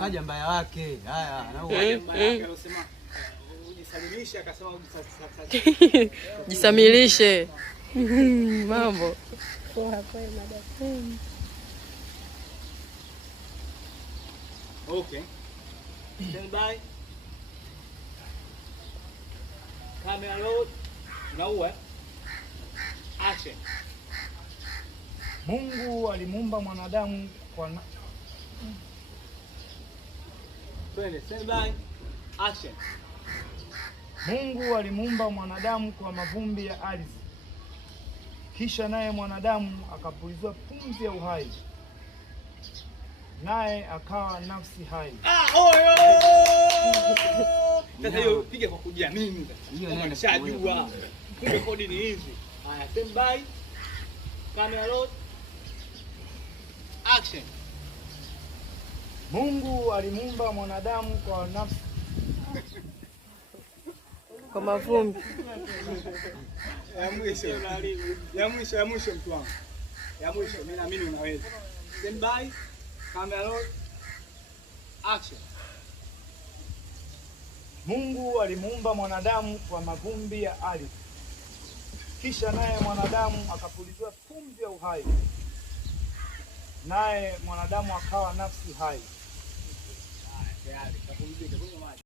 Kaja mbaya wake. Haya, anasema ujisalimishe, akasema jisamilishe. Mambo. Poa madam. Okay. Stand by. Camera roll. Now action. Mungu alimuumba mwanadamu kwa Stand by. Action. Mungu alimuumba mwanadamu kwa mavumbi ya ardhi. Kisha naye mwanadamu akapulizwa pumzi ya uhai. Naye akawa nafsi hai. Sasa hiyo piga kwa kujiamini. Hiyo nishajua. Kumbe kodi ni hizi. Haya, stand by. Camera roll. Action. Mungu alimuumba mwanadamu kwa nafsi kwa mavumbi. Ya mwisho mtu wangu. Ya mwisho, mimi naamini unaweza. Stand by. Camera roll. Action. Mungu alimuumba mwanadamu kwa mavumbi ya ardhi. Kisha naye mwanadamu akapulizwa pumzi ya uhai. Naye mwanadamu akawa nafsi hai.